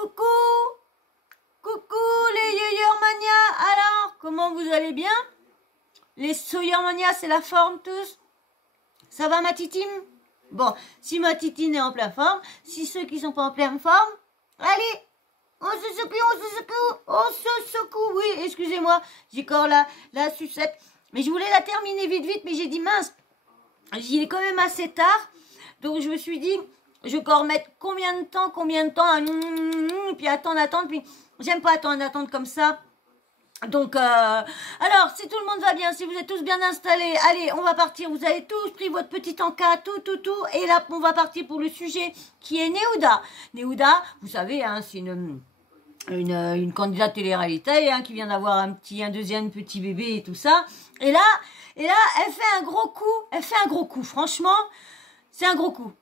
Coucou, coucou les Yoyomania. Alors, comment vous allez bien? Les Soyomania, c'est la forme tous? Ça va ma titine? Bon, si ma titine est en pleine forme, si ceux qui sont pas en pleine forme, allez, on se secoue, on se secoue, oui, excusez-moi, j'ai encore la sucette. Mais je voulais la terminer vite, mais j'ai dit mince, il est quand même assez tard, donc je me suis dit, je vais encore mettre combien de temps, puis attendre, puis j'aime pas attendre comme ça. Donc, alors, si tout le monde va bien, si vous êtes tous bien installés, allez, on va partir. Vous avez tous pris votre petit encas, tout. Et là, on va partir pour le sujet qui est Néouda. Néouda, vous savez, hein, c'est une candidate télé-réalité, hein, qui vient d'avoir un deuxième petit bébé et tout ça. Et là, elle fait un gros coup. Franchement, c'est un gros coup.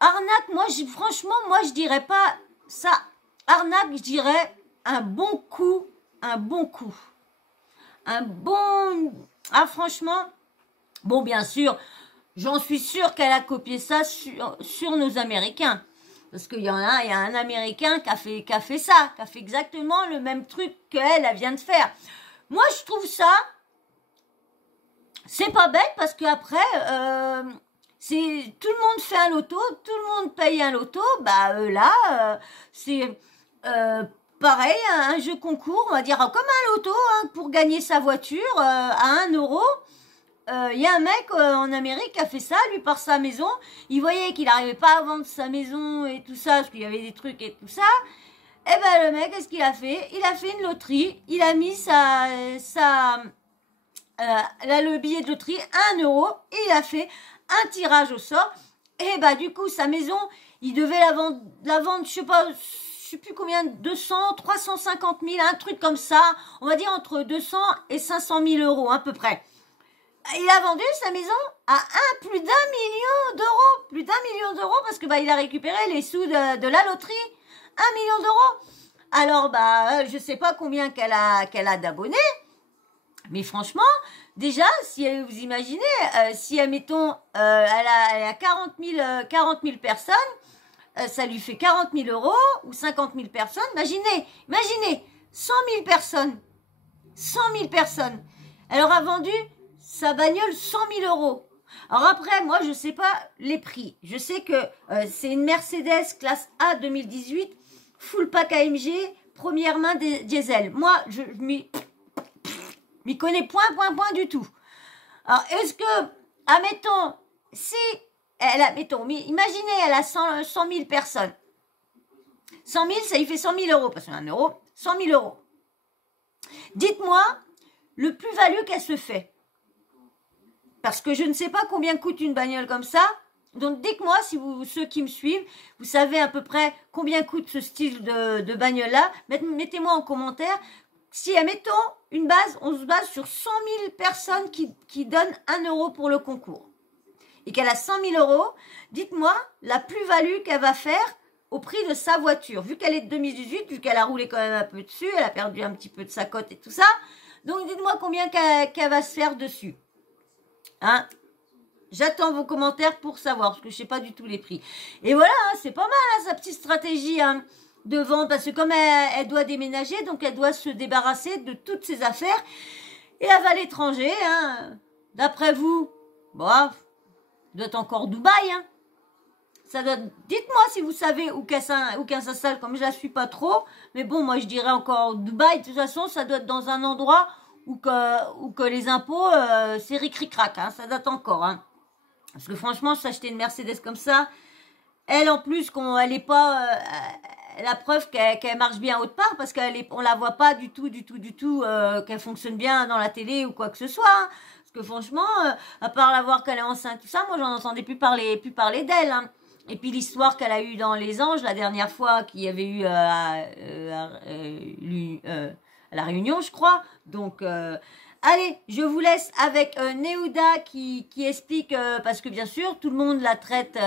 Arnaque, franchement, je dirais pas ça. Arnaque, je dirais un bon coup. Ah, franchement, bon, bien sûr, j'en suis sûre qu'elle a copié ça sur nos Américains. Parce qu'il y a un Américain qui a fait ça, qui a fait exactement le même truc qu'elle vient de faire. Moi, je trouve ça, c'est pas bête parce qu'après, tout le monde fait un loto, tout le monde paye un loto, c'est pareil, un jeu concours, on va dire comme un loto, hein, pour gagner sa voiture à 1 euro. Il y a un mec en Amérique qui a fait ça, lui, par sa maison. Il voyait qu'il n'arrivait pas à vendre sa maison et tout ça, parce qu'il y avait des trucs et tout ça. Et ben le mec, qu'est-ce qu'il a fait? Il a fait une loterie, il a mis le billet de loterie, 1 euro, et il a fait un tirage au sort. Et bah du coup, sa maison, il devait la vendre, je sais plus combien, 200, 350 000, un truc comme ça. On va dire entre 200 et 500 000 euros, à peu près. Il a vendu sa maison à plus d'1 million d'euros. Plus d'1 million d'euros parce que il a récupéré les sous de la loterie. 1 million d'euros. Alors, je sais pas combien qu'elle a d'abonnés. Mais franchement, déjà, si vous imaginez, si, admettons, elle a 40 000 personnes, ça lui fait 40 000 euros ou 50 000 personnes. Imaginez, 100 000 personnes. 100 000 personnes. Elle aura vendu sa bagnole 100 000 euros. Alors après, moi, je sais pas les prix. Je sais que c'est une Mercedes classe A 2018, full pack AMG, première main diesel. Moi, je m'y connais point du tout. Alors, est-ce que, admettons, imaginez, elle a 100 000 personnes. 100 000, ça lui fait 100 000 euros, parce qu'un euro, 100 000 euros. Dites-moi le plus-value qu'elle se fait. Parce que je ne sais pas combien coûte une bagnole comme ça. Donc, dites-moi, si ceux qui me suivent, vous savez à peu près combien coûte ce style de bagnole-là. Mettez-moi en commentaire. Si, admettons, on se base sur 100 000 personnes qui donnent 1 euro pour le concours. Et qu'elle a 100 000 euros, dites-moi la plus-value qu'elle va faire au prix de sa voiture. Vu qu'elle est de 2018, vu qu'elle a roulé quand même un peu dessus, elle a perdu un petit peu de sa cote et tout ça. Donc, dites-moi combien qu'elle va se faire dessus. Hein? J'attends vos commentaires pour savoir, parce que je ne sais pas du tout les prix. Et voilà, hein, c'est pas mal, hein, sa petite stratégie de vente, parce que comme elle doit déménager, donc elle doit se débarrasser de toutes ses affaires, et elle va à l'étranger. Hein. D'après vous, doit être encore Dubaï. Hein. Dites-moi si vous savez où qu'elle s'installe, comme je la suis pas trop, mais bon, moi je dirais encore Dubaï. De toute façon, ça doit être dans un endroit où que les impôts, c'est ric-ric-rac, hein, ça date encore. Hein. Parce que franchement, s'acheter une Mercedes comme ça, elle en plus, elle est pas la preuve qu'elle marche bien autre part, parce qu'on la voit pas du tout, qu'elle fonctionne bien dans la télé ou quoi que ce soit. Hein. Parce que franchement, à part la voir qu'elle est enceinte, tout ça, moi j'en entendais plus parler d'elle. Hein. Et puis l'histoire qu'elle a eue dans Les Anges, la dernière fois qu'il y avait eu à la Réunion, je crois. Donc, allez, je vous laisse avec Néouda qui explique, parce que bien sûr, tout le monde la traite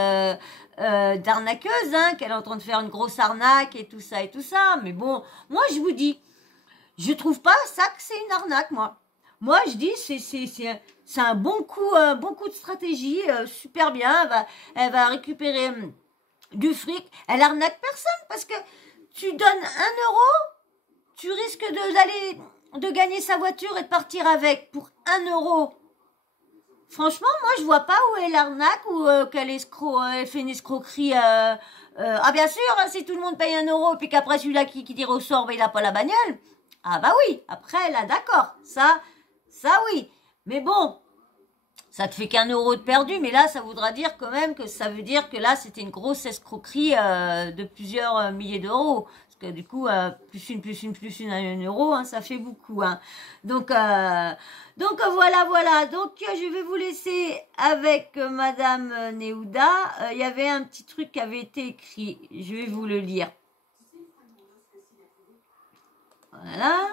d'arnaqueuse, hein, qu'elle est en train de faire une grosse arnaque et tout ça. Mais bon, moi, je vous dis, je trouve pas ça que c'est une arnaque, moi. Moi, je dis, c'est un bon coup de stratégie, super bien. Elle va récupérer du fric. Elle arnaque personne parce que tu donnes 1 euro, tu risques de gagner sa voiture et de partir avec pour 1 euro. Franchement, moi, je vois pas où est l'arnaque ou elle fait une escroquerie. Ah, bien sûr, hein, si tout le monde paye 1 euro, puis qu'après celui-là qui tire au sort, ben, il a pas la bagnole. Ah bah oui, après, là, d'accord, ça oui. Mais bon, ça te fait qu'1 euro de perdu, mais là, ça voudra dire quand même que ça veut dire que là, c'était une grosse escroquerie de plusieurs milliers d'euros. Parce que du coup, plus une, 1 euro, hein, ça fait beaucoup. Hein. Donc voilà. Donc, je vais vous laisser avec Madame Neouda. Il y avait un petit truc qui avait été écrit. Je vais vous le lire. Voilà.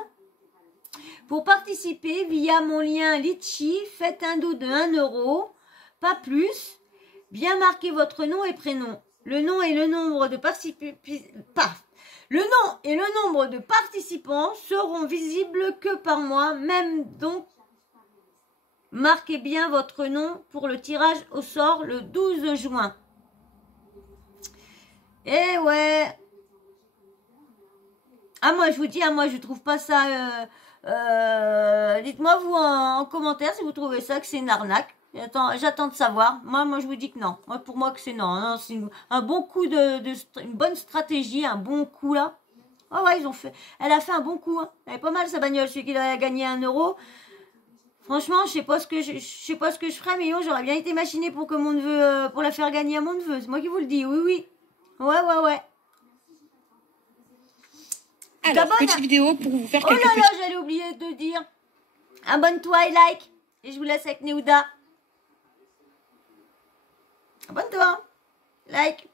Pour participer via mon lien Litchi, faites un don de 1 euro, pas plus. Bien marquez votre nom et prénom. Le nom et le nombre de participants seront visibles que par moi, même donc. Marquez bien votre nom pour le tirage au sort le 12 juin. Eh ouais. Ah, moi, je vous dis, moi, je trouve pas ça... dites-moi, vous, en commentaire, si vous trouvez ça, que c'est une arnaque. J'attends de savoir. Moi, je vous dis que non. Moi, pour moi, que c'est non. Non, c'est un bon coup une bonne stratégie, un bon coup, là. Ah ouais, elle a fait un bon coup. Hein. Elle est pas mal, sa bagnole. Celui qui a gagné 1 euro. Franchement, je sais pas ce que je ferais, mais j'aurais bien été machinée pour que mon neveu, pour la faire gagner à mon neveu. C'est moi qui vous le dis. Oui, oui. Ouais. Alors, petite vidéo pour vous faire quelques petits... Oh là là, j'allais oublier de dire. Abonne-toi et like. Et je vous laisse avec Neouda. Abonne-toi. Like.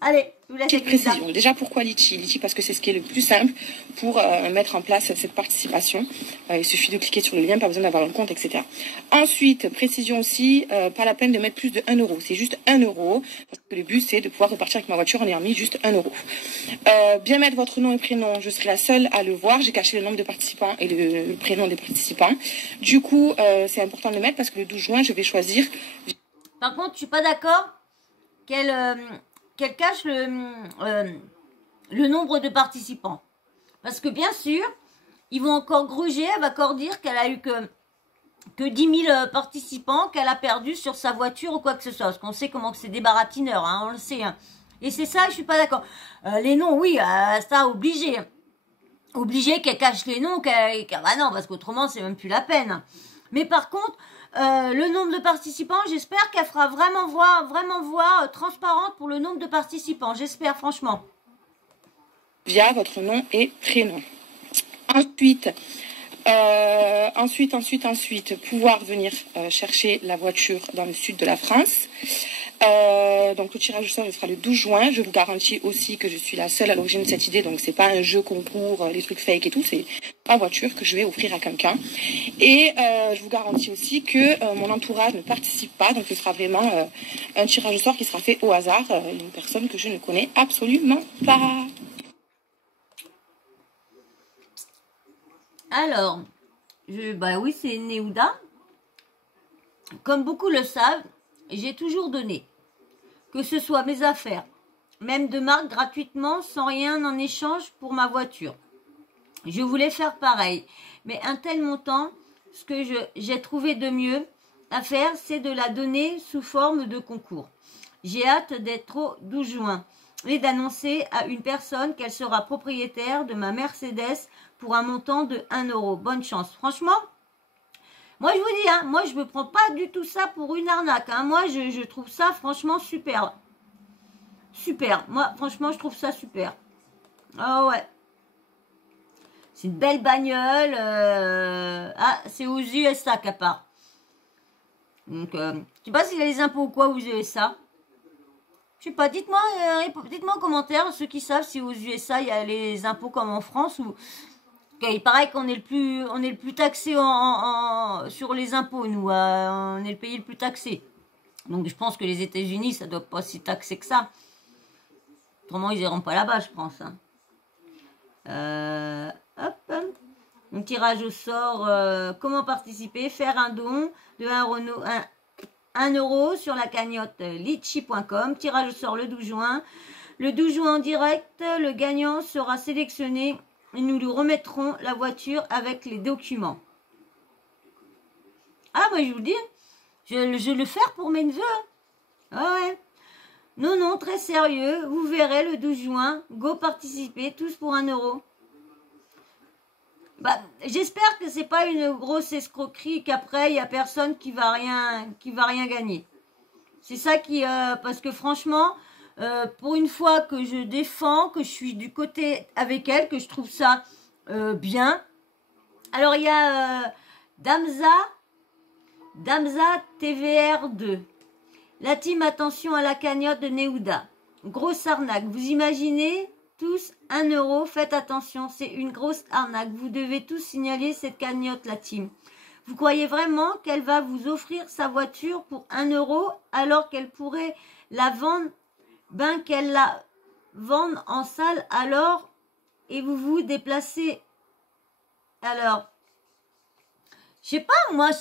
Allez, je vous laisse avec Neouda. Précision. Déjà, pourquoi Litchi? Litchi parce que c'est ce qui est le plus simple pour mettre en place cette participation. Il suffit de cliquer sur le lien, pas besoin d'avoir un compte, etc. Ensuite, précision aussi, pas la peine de mettre plus de 1 euro. C'est juste 1 euro. Parce que le but, c'est de pouvoir repartir avec ma voiture en ayant mis juste 1 euro. Bien mettre votre nom et prénom. Je serai la seule à le voir. J'ai caché le nombre de participants et le prénom des participants. Du coup, c'est important de le mettre parce que le 12 juin, je vais choisir. Par contre, je suis pas d'accord qu'elle cache le nombre de participants. Parce que bien sûr, ils vont encore gruger, elle va encore dire qu'elle a eu que 10 000 participants, qu'elle a perdu sur sa voiture ou quoi que ce soit. Parce qu'on sait comment que c'est des baratineurs, hein, on le sait. Hein. Et c'est ça, je suis pas d'accord. Les noms, oui, ça, obligé. Obligé qu'elle cache les noms, bah non, parce qu'autrement, c'est même plus la peine. Mais par contre, le nombre de participants, j'espère qu'elle fera vraiment voir transparente pour le nombre de participants. J'espère, franchement. Via votre nom et prénom. Ensuite, pouvoir venir chercher la voiture dans le sud de la France. Donc le tirage au sort, il sera le 12 juin. Je vous garantis aussi que je suis la seule à l'origine de cette idée. Donc c'est pas un jeu concours, les trucs fake et tout. C'est ma voiture que je vais offrir à quelqu'un. Et je vous garantis aussi que mon entourage ne participe pas. Donc ce sera vraiment un tirage au sort qui sera fait au hasard. Une personne que je ne connais absolument pas. Alors, bah oui, c'est Neouda. Comme beaucoup le savent, j'ai toujours donné. Que ce soit mes affaires, même de marque gratuitement, sans rien en échange pour ma voiture. Je voulais faire pareil. Mais un tel montant, ce que j'ai trouvé de mieux à faire, c'est de la donner sous forme de concours. J'ai hâte d'être au 12 juin et d'annoncer à une personne qu'elle sera propriétaire de ma Mercedes pour un montant de 1 euro. Bonne chance. Franchement, moi je vous dis, hein, moi je me prends pas du tout ça pour une arnaque. Hein. Moi je trouve ça franchement super. Super. Moi franchement je trouve ça super. Ah ouais. C'est une belle bagnole. Ah, c'est aux USA qu'à part. Donc, je sais pas s'il y a les impôts ou quoi aux USA. Je sais pas, dites-moi en commentaire, ceux qui savent si aux USA il y a les impôts comme en France ou... Il paraît qu'on est le plus taxé sur les impôts, nous. On est le pays le plus taxé. Donc je pense que les États-Unis, ça doit pas si taxer que ça. Autrement, ils iront pas là-bas, je pense. Hein. Hop. Un tirage au sort. Comment participer? Faire un don de 1 euro sur la cagnotte litchi.com. Tirage au sort le 12 juin. Le 12 juin en direct, le gagnant sera sélectionné et nous lui remettrons la voiture avec les documents. Ah, bah, je vous dis, je vais le faire pour mes neveux. Ah ouais. Non, non, très sérieux. Vous verrez le 12 juin. Go participer, tous pour 1 euro. Bah, j'espère que c'est pas une grosse escroquerie, qu'après, il y a personne qui va rien gagner. C'est ça qui... parce que franchement, pour une fois que je défends, que je suis du côté avec elle, que je trouve ça bien. Alors, il y a Damza TVR2. La team, attention à la cagnotte de Neouda. Grosse arnaque. Vous imaginez tous 1 euro. Faites attention, c'est une grosse arnaque. Vous devez tous signaler cette cagnotte, la team. Vous croyez vraiment qu'elle va vous offrir sa voiture pour 1 euro alors qu'elle pourrait la vendre, ben qu'elle la vende en salle alors et vous vous déplacez alors. Je sais pas moi.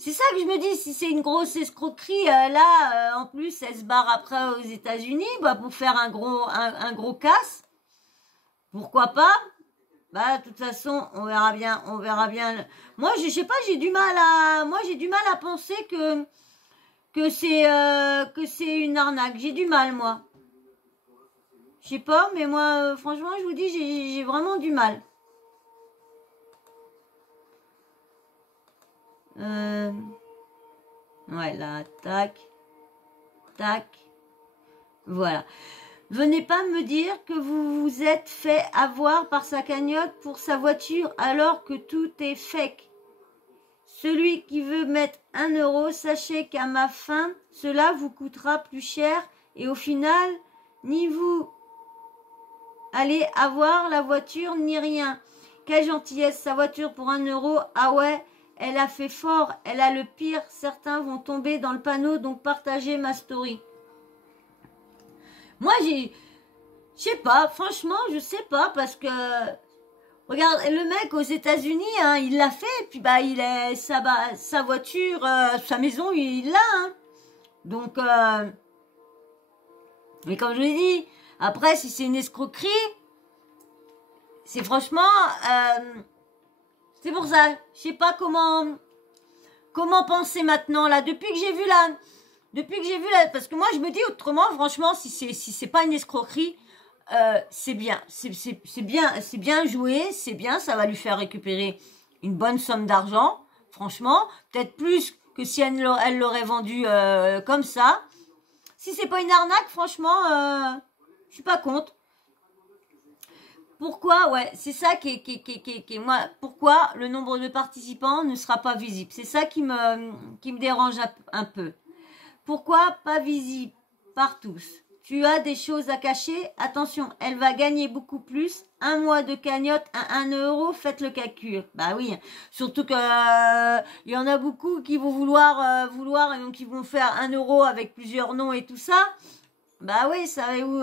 C'est ça que je me dis, si c'est une grosse escroquerie, là, en plus, elle se barre après aux États-Unis, bah, pour faire un gros casse. Pourquoi pas? Bah, de toute façon, on verra bien. Moi, je sais pas, j'ai du mal à penser que c'est une arnaque. J'ai du mal, moi. Je sais pas, mais moi, franchement, je vous dis, j'ai vraiment du mal. Ouais, là, tac, voilà. Venez pas me dire que vous vous êtes fait avoir par sa cagnotte pour sa voiture alors que tout est fake. Celui qui veut mettre 1 euro, sachez qu'à ma fin, cela vous coûtera plus cher et au final, ni vous allez avoir la voiture ni rien. Quelle gentillesse, sa voiture pour 1 euro, ah ouais. Elle a fait fort, elle a le pire. Certains vont tomber dans le panneau, donc partagez ma story. Moi, je sais pas, franchement, je sais pas, parce que, regarde, le mec aux États-Unis, hein, il l'a fait, puis bah, il est, sa voiture, sa maison, il l'a, hein. Donc, mais comme je l'ai dit, après, si c'est une escroquerie, c'est franchement, c'est pour ça, je sais pas comment penser maintenant là. Depuis que j'ai vu la, parce que moi je me dis autrement, franchement, si c'est pas une escroquerie, c'est bien, c'est bien joué, c'est bien, ça va lui faire récupérer une bonne somme d'argent, franchement, peut-être plus que si elle l'aurait vendu comme ça. Si c'est pas une arnaque, franchement, je suis pas contre. Pourquoi, ouais, c'est ça qui est moi, pourquoi le nombre de participants ne sera pas visible? C'est ça qui me dérange un peu. Pourquoi pas visible par tous? Tu as des choses à cacher? Attention, elle va gagner beaucoup plus. 1 mois de cagnotte à 1 euro, faites le calcul. Bah oui, surtout que il y en a beaucoup qui vont vouloir et donc ils vont faire 1 euro avec plusieurs noms et tout ça. Bah oui, ça va où?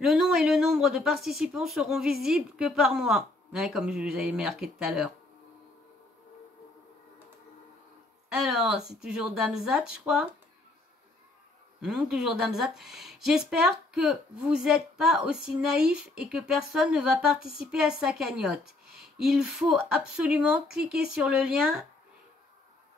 Le nom et le nombre de participants seront visibles que par mois. Ouais, comme je vous avais marqué tout à l'heure. Alors, c'est toujours Damzat, je crois. Toujours Damzat. J'espère que vous n'êtes pas aussi naïf et que personne ne va participer à sa cagnotte. Il faut absolument cliquer sur le lien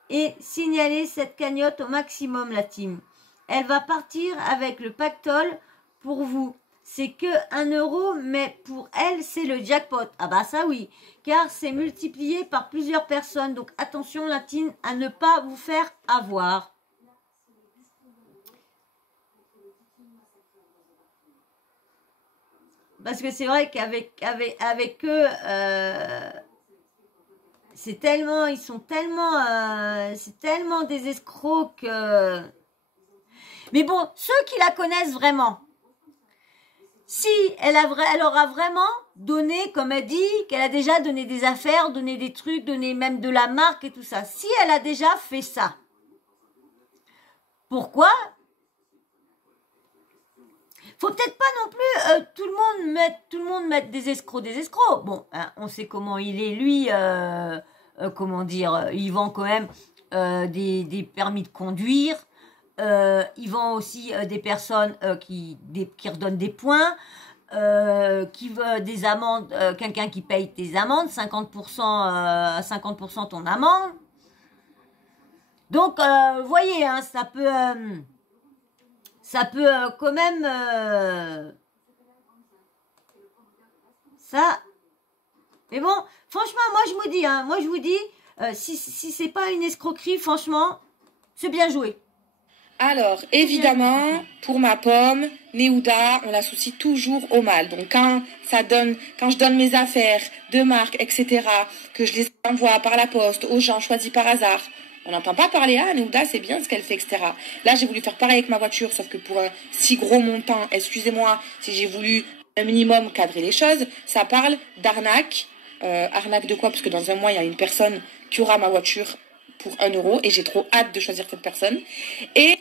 et signaler cette cagnotte au maximum, la team. Elle va partir avec le pactole pour vous. C'est que 1 euro, mais pour elle, c'est le jackpot. Ah bah ça oui, car c'est multiplié par plusieurs personnes. Donc attention, la team, à ne pas vous faire avoir. Parce que c'est vrai qu'avec eux, c'est tellement, ils sont tellement, c'est tellement des escrocs que... Mais bon, ceux qui la connaissent vraiment, si elle aura vraiment donné, comme elle dit, qu'elle a déjà donné des affaires, donné des trucs, donné même de la marque et tout ça. Si elle a déjà fait ça, pourquoi? Faut peut-être pas non plus tout le monde mettre des escrocs. Bon, hein, on sait comment il est lui. Comment dire, il vend quand même des permis de conduire. ils vendent aussi des personnes qui redonnent des points, qui veut des amendes, quelqu'un qui paye tes amendes, 50%, 50% ton amende. Donc, vous voyez, hein, ça peut quand même, ça. Mais bon, franchement, moi je vous dis, si c'est pas une escroquerie, franchement, c'est bien joué. Alors, évidemment, pour ma pomme, Néouda, on l'associe toujours au mal. Donc, quand je donne mes affaires de marque, etc., que je les envoie par la poste aux gens choisis par hasard, on n'entend pas parler, ah, Néouda, c'est bien ce qu'elle fait, etc. Là, j'ai voulu faire pareil avec ma voiture, sauf que pour un si gros montant, excusez-moi, si j'ai voulu un minimum cadrer les choses, ça parle d'arnaque. Arnaque de quoi? Parce que dans un mois, il y a une personne qui aura ma voiture pour 1 euro et j'ai trop hâte de choisir cette personne. Et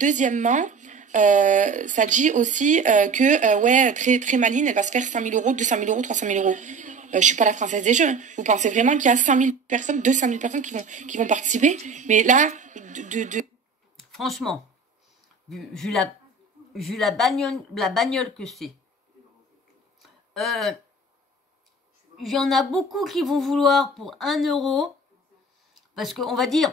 deuxièmement, ça dit aussi que ouais, très très maline, elle va se faire 100 000 euros, 200 000 euros, 300 000 euros. Je suis pas la Française des Jeux. Vous pensez vraiment qu'il y a 100 000 personnes, 200 000 personnes qui vont participer? Mais là, franchement, vu la bagnole que c'est, il y en a beaucoup qui vont vouloir pour 1 euro, parce qu'on va dire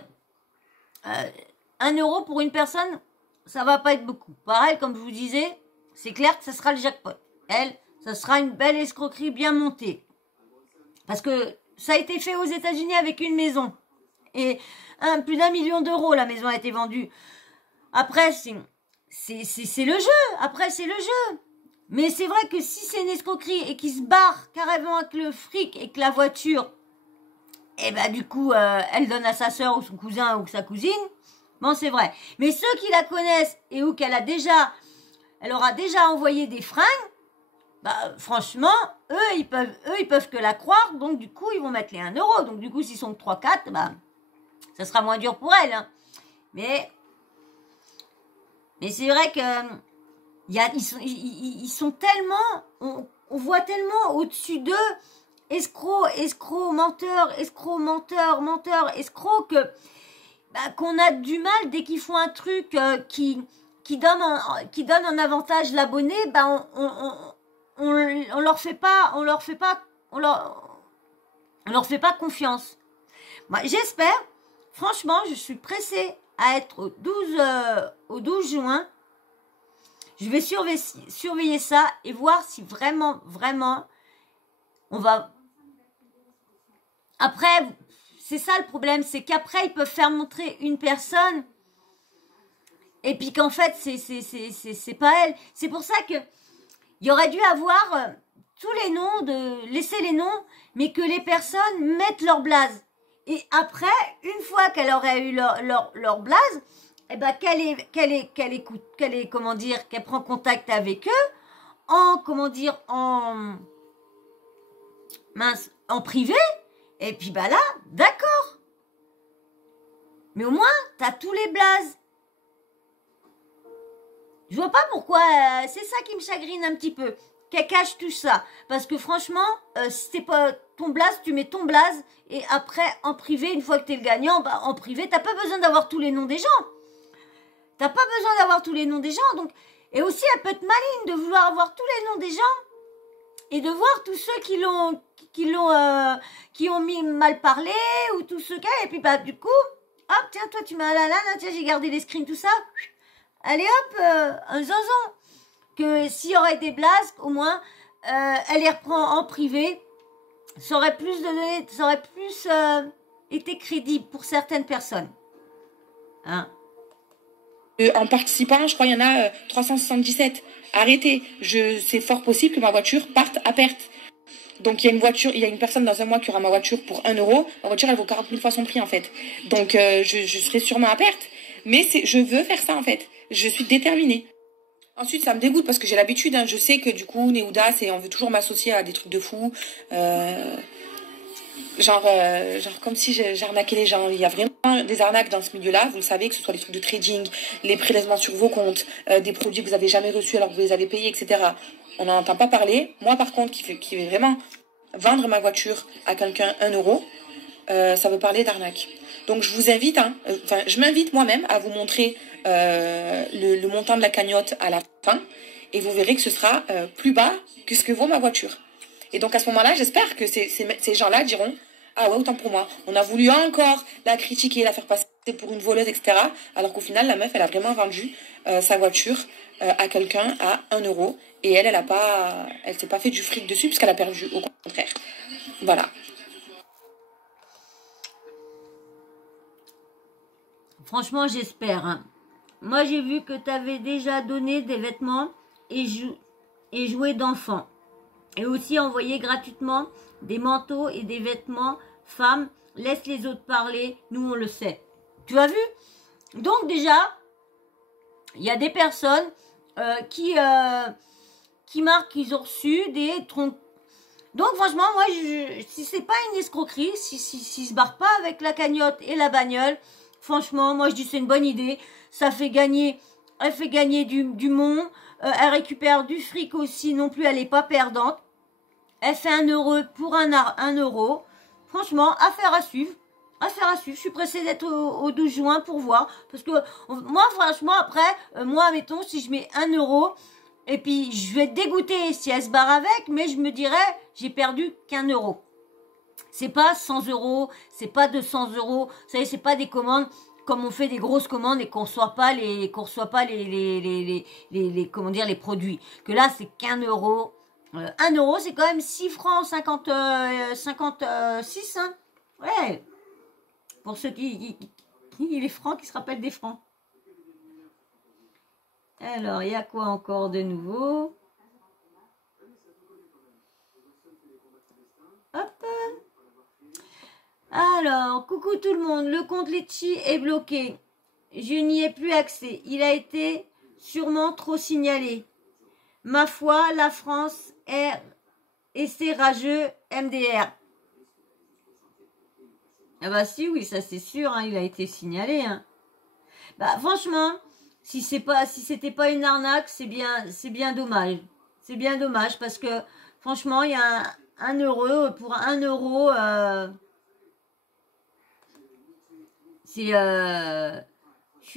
1 euro pour une personne, ça va pas être beaucoup. Pareil, comme je vous disais, c'est clair que ça sera le jackpot. Elle, ça sera une belle escroquerie bien montée. Parce que ça a été fait aux États-Unis avec une maison. Et plus d'1 million d'euros, la maison a été vendue. Après, c'est le jeu. Après, c'est le jeu. Mais c'est vrai que si c'est une escroquerie et qu'il se barre carrément avec le fric et que la voiture, et ben du coup, elle donne à sa sœur ou son cousin ou sa cousine, bon, c'est vrai. Mais ceux qui la connaissent et où elle aura déjà envoyé des fringues, bah franchement, eux ils peuvent que la croire, donc du coup ils vont mettre les 1 euro. Donc du coup s'ils sont que 3-4, bah ça sera moins dur pour elles. Hein. Mais c'est vrai que ils sont tellement, on voit tellement au-dessus d'eux, escrocs, menteurs, escrocs, que bah, qu'on a du mal dès qu'ils font un truc qui donne en avantage l'abonné, bah on leur fait pas confiance. Moi, j'espère, franchement, je suis pressée à être au 12 juin. Je vais surveiller ça et voir si vraiment, on va... Après, c'est ça le problème, c'est qu'après, ils peuvent faire montrer une personne et puis qu'en fait, c'est pas elle. C'est pour ça que il y aurait dû avoir tous les noms, laisser les noms, mais que les personnes mettent leur blaze. Et après, une fois qu'elle aurait eu leur blaze, eh ben qu'elle prend contact avec eux en privé. Et puis bah là, d'accord. Mais au moins, t'as tous les blazes. Je vois pas pourquoi, c'est ça qui me chagrine un petit peu, qu'elle cache tout ça. Parce que franchement, si t'es pas ton blaze, tu mets ton blaze, et après, en privé, une fois que t'es le gagnant, bah, en privé, t'as pas besoin d'avoir tous les noms des gens. T'as pas besoin d'avoir tous les noms des gens, donc, et aussi, elle peut être maligne de vouloir avoir tous les noms des gens, et de voir tous ceux qui ont mis mal parlé, ou tous ceux qui, et puis bah, du coup, hop, tiens, toi, tu m'as tiens, j'ai gardé les screens, tout ça. Allez hop, un zonzon. Que s'il y aurait des blagues, au moins, elle les reprend en privé. Ça aurait plus été crédible pour certaines personnes. Hein? En participant, je crois qu'il y en a 377. Arrêtez. C'est fort possible que ma voiture parte à perte. Donc il y a une personne dans un mois qui aura ma voiture pour 1 euro. Ma voiture, elle vaut 40 000 fois son prix en fait. Donc je serai sûrement à perte. Mais je veux faire ça en fait. Je suis déterminée. Ensuite, ça me dégoûte parce que j'ai l'habitude. Hein. Je sais que du coup, Néouda, on veut toujours m'associer à des trucs de fou. Genre comme si j'arnaquais les gens. Il y a vraiment des arnaques dans ce milieu-là. Vous le savez, que ce soit les trucs de trading, les prélèvements sur vos comptes, des produits que vous n'avez jamais reçus alors que vous les avez payés, etc. On n'en entend pas parler. Moi, par contre, qui vais vraiment vendre ma voiture à quelqu'un 1 euro, ça veut parler d'arnaque. Donc je vous invite, je m'invite moi-même à vous montrer le montant de la cagnotte à la fin et vous verrez que ce sera plus bas que ce que vaut ma voiture. Et donc à ce moment-là, j'espère que ces gens-là diront « Ah ouais, autant pour moi. On a voulu encore la critiquer, la faire passer pour une voleuse, etc. » Alors qu'au final, la meuf, elle a vraiment vendu sa voiture à quelqu'un à 1 euro. Et elle s'est pas fait du fric dessus puisqu'elle a perdu, au contraire. Voilà. Franchement, j'espère. Hein. Moi, j'ai vu que tu avais déjà donné des vêtements et jouets d'enfants. Et aussi envoyé gratuitement des manteaux et des vêtements femmes. Laisse les autres parler, nous on le sait. Tu as vu? Donc déjà, il y a des personnes qui marquent qu'ils ont reçu des troncs. Donc franchement, moi, si c'est pas une escroquerie, si se barre pas avec la cagnotte et la bagnole, franchement, moi je dis c'est une bonne idée. Ça fait gagner, elle fait gagner du monde. Elle récupère du fric aussi, non plus, elle n'est pas perdante. Elle fait 1 euro pour 1 euro. Franchement, affaire à suivre. Affaire à suivre. Je suis pressée d'être au 12 juin pour voir. Parce que moi, franchement, après, moi, mettons, si je mets 1 euro, et puis je vais être dégoûtée si elle se barre avec, mais je me dirais, j'ai perdu qu'1 euro. C'est pas 100 euros, c'est pas 200 euros. Vous savez, c'est pas des commandes comme on fait des grosses commandes et qu'on reçoit pas les comment dire, les produits. Que là, c'est qu'1 euro. 1 euro, c'est quand même 6 francs 56, hein. Ouais. Pour ceux qui les francs, qui se rappellent des francs. Alors, il y a quoi encore de nouveau? Hop. Alors, coucou tout le monde, le compte Litchi est bloqué. Je n'y ai plus accès. Il a été sûrement trop signalé. Ma foi, la France et ses rageux MDR. Ah bah si, oui, ça c'est sûr, hein, il a été signalé. Hein. Bah franchement, si c'était pas une arnaque, c'est bien dommage. C'est bien dommage parce que franchement, il y a 1 euro pour 1 euro. Je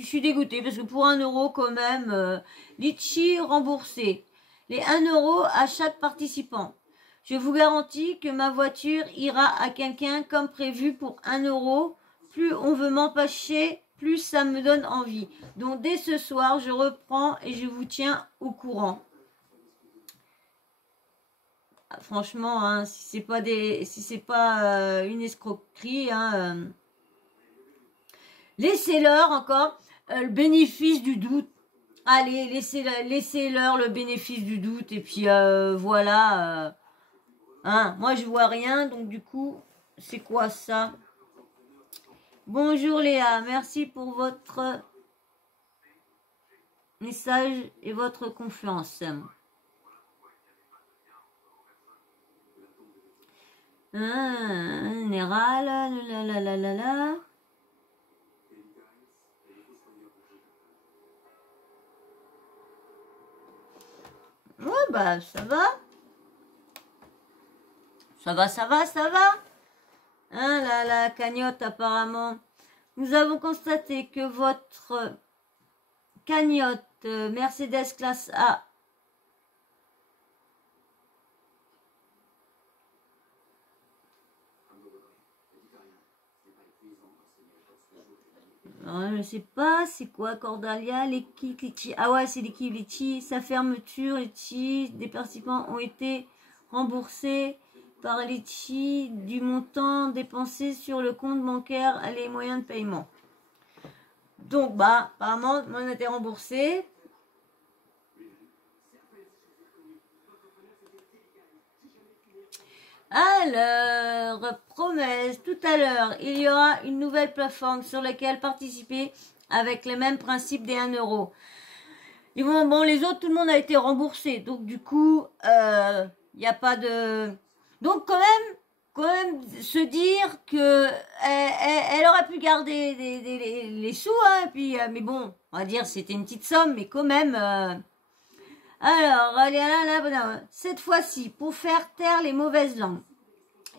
suis dégoûtée parce que pour 1 euro quand même, Litchi remboursé. Les 1 euro à chaque participant. Je vous garantis que ma voiture ira à quelqu'un comme prévu pour 1 euro. Plus on veut m'empêcher, plus ça me donne envie. Donc dès ce soir, je reprends et je vous tiens au courant. Franchement, hein, si c'est pas une escroquerie, hein, laissez-leur encore le bénéfice du doute. Allez, laissez-leur le bénéfice du doute et puis voilà. Hein, moi je vois rien, donc du coup, c'est quoi ça? Bonjour Léa, merci pour votre message et votre confiance. Général, la. Ouais, bah, ça va. Ça va. Hein, la cagnotte, apparemment. Nous avons constaté que votre cagnotte Mercedes classe A je ne sais pas, c'est quoi Cordalia, l'équipe Litchi. Ah ouais, c'est l'équipe Litchi. Sa fermeture, Litchi, des participants ont été remboursés par Litchi du montant dépensé sur le compte bancaire à les moyens de paiement. Donc, bah, apparemment, moi, on a été remboursé. Alors, promesse, tout à l'heure, il y aura une nouvelle plateforme sur laquelle participer avec les mêmes principes des 1 euro. Et bon, les autres, tout le monde a été remboursé. Donc, du coup, il n'y a pas de... Donc, quand même se dire que elle aurait pu garder les sous, hein, et puis, mais bon, on va dire c'était une petite somme, mais quand même... Alors, allez, cette fois-ci, pour faire taire les mauvaises langues,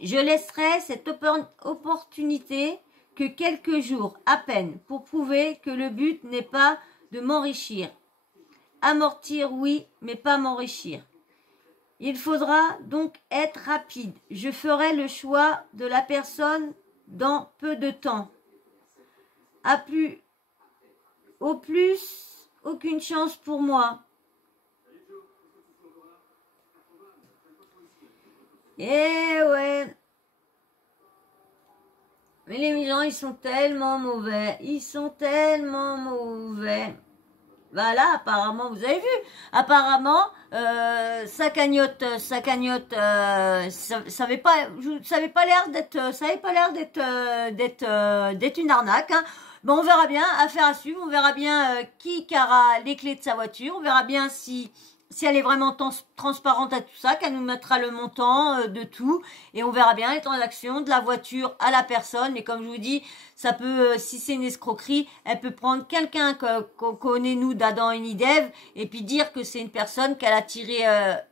je laisserai cette opportunité que quelques jours à peine pour prouver que le but n'est pas de m'enrichir. Amortir, oui, mais pas m'enrichir. Il faudra donc être rapide. Je ferai le choix de la personne dans peu de temps. Au plus, aucune chance pour moi. Eh ouais. Mais les gens, ils sont tellement mauvais. Ils sont tellement mauvais. Voilà, apparemment, vous avez vu. Apparemment, ça cagnotte, ça avait pas l'air d'être une arnaque. Hein. Bon, on verra bien, affaire à suivre. On verra bien qui aura les clés de sa voiture. On verra bien si elle est vraiment transparente à tout ça, qu'elle nous mettra le montant de tout, et on verra bien les transactions de la voiture à la personne. Mais comme je vous dis, ça peut, si c'est une escroquerie, elle peut prendre quelqu'un qu'on connaît nous d'Adam et Nidev, et puis dire que c'est une personne qu'elle a tirée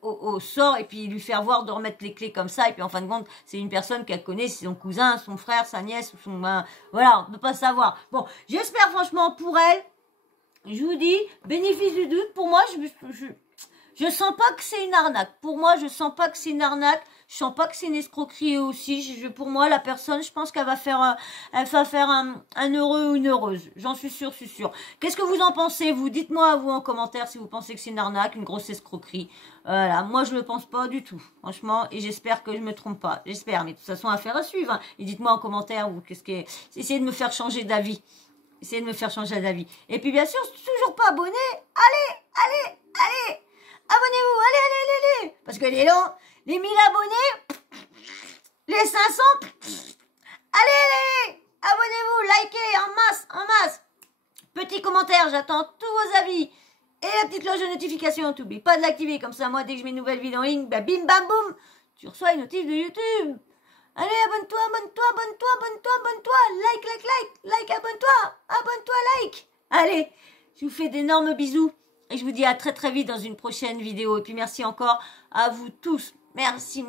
au sort, et puis lui faire voir de remettre les clés comme ça, et puis en fin de compte, c'est une personne qu'elle connaît, c'est son cousin, son frère, sa nièce, voilà, on ne peut pas savoir. Bon, j'espère franchement pour elle, je vous dis, bénéfice du doute, pour moi, je sens pas que c'est une arnaque. Pour moi, je sens pas que c'est une arnaque. Je sens pas que c'est une escroquerie aussi. Pour moi, la personne, je pense qu'elle va faire, un heureux ou une heureuse. J'en suis sûre, Qu'est-ce que vous en pensez, vous? Dites-moi, vous, en commentaire, si vous pensez que c'est une arnaque, une grosse escroquerie. Voilà. Moi, je le pense pas du tout. Franchement, et j'espère que je me trompe pas. J'espère. Mais de toute façon, affaire à suivre. Hein. Et dites-moi en commentaire, vous, essayez de me faire changer d'avis. Essayez de me faire changer d'avis. Et puis, bien sûr, toujours pas abonné. Allez. Abonnez-vous, allez. Parce que les 1000 abonnés, les 500, allez. Abonnez-vous, likez en masse. Petit commentaire, j'attends tous vos avis. Et la petite cloche de notification, t'oublies pas de l'activer. Comme ça, moi, dès que je mets une nouvelle vidéo en ligne, bah, bim, bam, boum, tu reçois une notif de YouTube. Allez, abonne-toi. Like, abonne-toi, like. Allez, je vous fais d'énormes bisous. Et je vous dis à très vite dans une prochaine vidéo. Et puis merci encore à vous tous. Merci.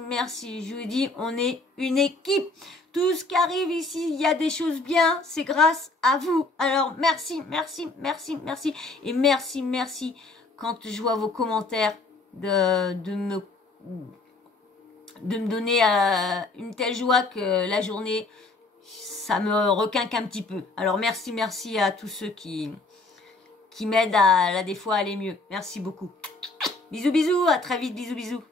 Je vous dis, on est une équipe. Tout ce qui arrive ici, il y a des choses bien, c'est grâce à vous. Alors merci. Et merci quand je vois vos commentaires de me donner une telle joie que la journée, ça me requinque un petit peu. Alors merci à tous ceux qui m'aident des fois à aller mieux. Merci beaucoup. Bisous, à très vite, bisous.